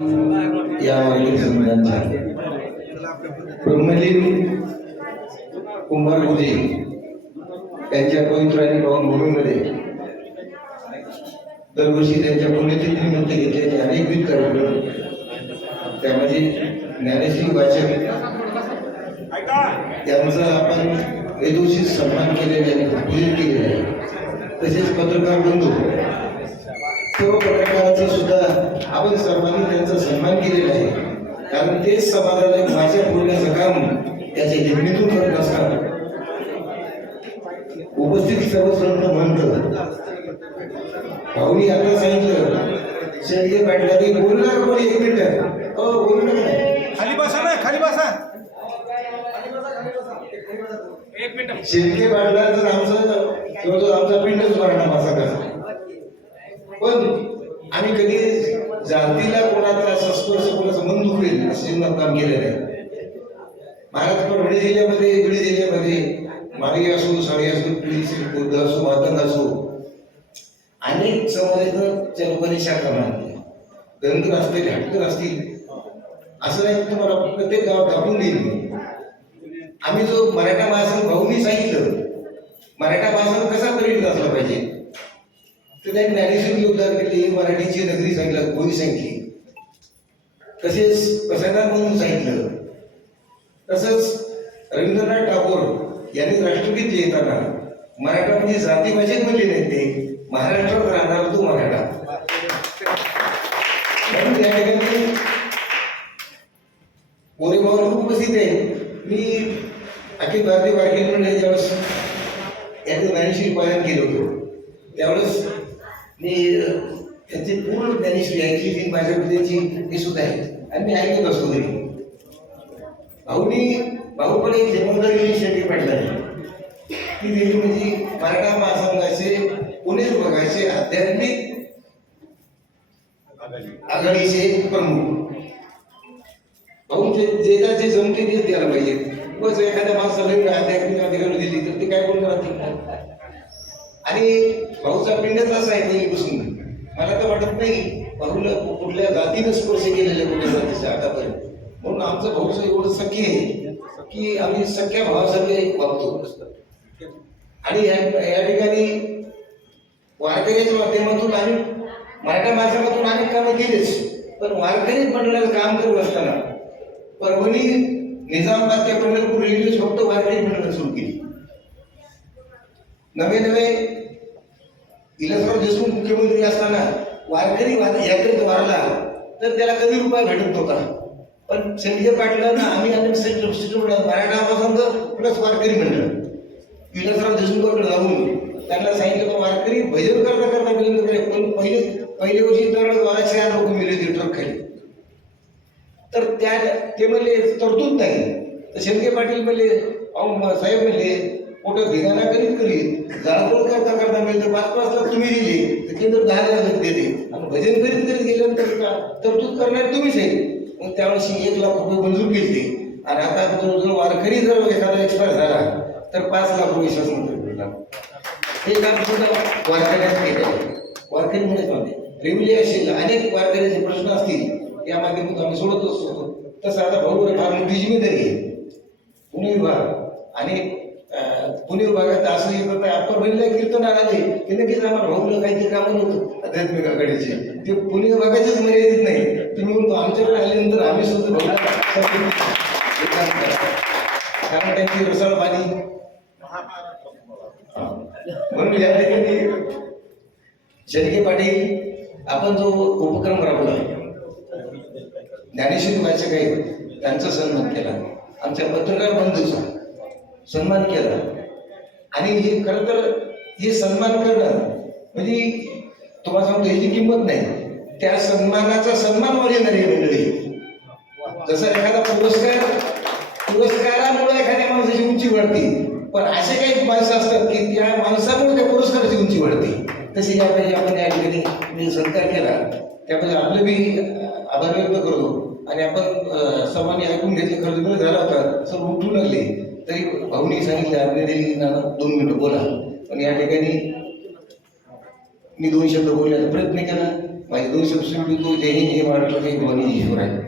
या वारकरी समुदायांचा ब्रह्मलीन कुंभार गुजे यांच्या पवित्र आणि पावनभूमीमध्ये दरवर्षी त्यांच्या पुण्यतिथीनिमित्त घेतलेले अनेकविध कार्यक्रम. त्यामध्ये ज्ञानेश्वर वाचक यांचा आपण वेदोषित सन्मान केलेला आहे पूजन केलेलं आहे. तसेच पत्रकार बंधू सर्व पत्रकारांचा सुद्धा आपण सर्वांनी त्यांचा सन्मान केलेला आहे कारण तेच समाजाला एक भाषा बोलण्याचं काम त्याच्या जमिनीतून करत असतात. उपस्थित सर्व संत म्हणत भाऊनी आता सांगितलं शेडगे पाटलांनी बोलणार कोणी एक मिनिट? हो बोलू नका खाली बसा ना खाली बसा. एक मिनिट. शेडगे पाटलांचं आमचं जवळजवळ आमचा पिंडच भरणा असा कसा. पण आम्ही कधी जातीला कोणाचा असं स्पर्श कोणाचं मन दुखवेल असं जीवनात काम केलेलं आहे. महाराज परभणी जिल्ह्यामध्ये बीड जिल्ह्यामध्ये माळी असो साडी असो पिढी असो बौद्ध असो वादन असो अनेक समाजाचं लोकांनी शाखा मानली धनगर असतील हटकर असतील असं नाही तुम्हाला प्रत्येक गावात दाखवून देईल. आम्ही जो मराठा महासंघ भाऊनी सांगितलं मराठा महासंघ कसा प्रेरित असला पाहिजे? त्याने ज्ञानेश्वरी उद्धार केली मराठीची नगरी सांगितलं गोरी सांगितली. तसेच प्रसंगात म्हणून सांगितलं. तसंच रवींद्रनाथ टागोर यांनी राष्ट्रगीत लिहिताना मराठा म्हणजे जाती भाषेत म्हणले नाही ते महाराष्ट्रात राहणार तो मराठा. म्हणून या ठिकाणी कोरेगाव खूप प्रसिद्ध आहे. मी अखिल भारतीय वारकरी मंडळी ज्यावेळेस याचं ज्ञानेश्वरी पालन केलं होतं त्यावेळेस मी त्याची पूर्ण त्यांनी ऐकली ती माझ्या त्यांची हे सुद्धा आहे. आणि मी ऐकत असतो घरी. भाऊनी भाऊ पण एक जबाबदारी शेती पडला ती दिली म्हणजे मराठा महासंघाचे पुणे विभागाचे आध्यात्मिक आघाडीचे प्रमुख. भाऊ जे जे जे जमते तेच द्यायला पाहिजे. बस एखाद्या माणसाला आध्यात्मिक अधिकारी दिली तर ते काय कोण राहतील आणि भाऊचा पिंडच असा आहे पहिलीपासून मला तर वाटत नाही भाऊला कुठल्या जातीनं स्पर्श केलेल्या कुठल्या जातीच्या आतापर्यंत. म्हणून आमचं भाऊचं एवढं सख्य आहे की आम्ही सख्या भावासारखे वागतो. आणि या ठिकाणी वारकऱ्याच्या माध्यमातून आम्ही मराठा माध्यमातून अनेक कामं केलीच. पण वारकरी मंडळाचं काम करू असताना परभणी निजामाबाद त्या पंढरपूर रेल्वे फक्त वारकरी मंडळ सुरू केली. नवे नवे विलासराव देशमुख मुख्यमंत्री असताना वारकरी वाद- यात्रेत वारला तर त्याला कधी रुपया भेटत नव्हता. पण संजय पाटलांना आम्ही अनेक sector sector Maratha plus Warkari म्हणलं. विलासराव देशमुखांकडे जाऊन त्यांना सांगितलं की वारकरी भजन करता करता भजन पण पहिले पहिल्या वर्षी तर बाराशे चार लोक मिळले होते ट्रक खाली. तर त्या ते म्हणले तरतूद नाही. तर शेंदे पाटील म्हणले अहो साहेब म्हणले कुठं धिगाणा करीत करीत जाळपोळ करता करता मिळते. पाच पाच लाख तुम्ही दिले तर केंद्र दहा लाख देते. आणि भजन करीत करीत गेल्यानंतर का? तरतूद करणार तुम्हीच आहे. मग त्यावेळेशी एक लाख रुपये मंजूर केले. आणि आता जवळजवळ वारकरी जर एखादा एक्सपायर झाला तर पाच लाख रुपये शासन हे काम सुद्धा वारकऱ्यात केलं आहे. वारकरी म्हणत रेव्हिली असेल अनेक वारकऱ्याचे प्रश्न असतील. या माध्यमातून आम्ही सोडत. असतो तसं आता भाऊ फार मोठी जिम्मेदारी आहे. पुणे विभाग आणि पुणे विभागात असं एक होतं आपण पहिल्या कीर्तन आले की नक्कीच आम्हाला भाऊला काहीतरी कामं नव्हतं. आध्यात्मिक ते पुणे विभागाचेच मर्यादित नाही. तुम्ही म्हणतो आमच्याकडे आल्यानंतर आम्ही सुद्धा भाऊला हे कारण त्यांची रसाळ पाणी. म्हणून या ठिकाणी शेडगे पाटील आपण जो उपक्रम राबवला ज्ञानेश्वर वाचक आहे त्यांचा सन्मान केला. आमच्या पत्रकार बंधूचा. सन्मान केला. आणि हे खरं तर हे सन्मान करणं म्हणजे तुम्हाला सांगतो ह्याची किंमत नाही. त्या सन्मानाचा सन्मान वर मंडळी. जसं एखादा पुरस्कार पुरस्कारामुळे एखाद्या माणसाची उंची वाढते. पण असे काही माणसं असतात की त्या माणसामुळे त्या पुरस्काराची उंची वाढते. तसे या पाहिजे आपण या ठिकाणी मी सत्कार केला त्याबद्दल आपलं बी आभार व्यक्त करतो. आणि आपण सर्वांनी ऐकून घेतले खर्च झाला होता. सर्व उठू लागले. तरी भाऊनी सांगितलं आपल्या नाना दोन मिनिटं बोला. पण या ठिकाणी मी दोन शब्द बोलण्याचा प्रयत्न केला. माझे दोन शब्द सुटतो जय हिंद जय महाराष्ट्र जय भवानी ईश्वर आहे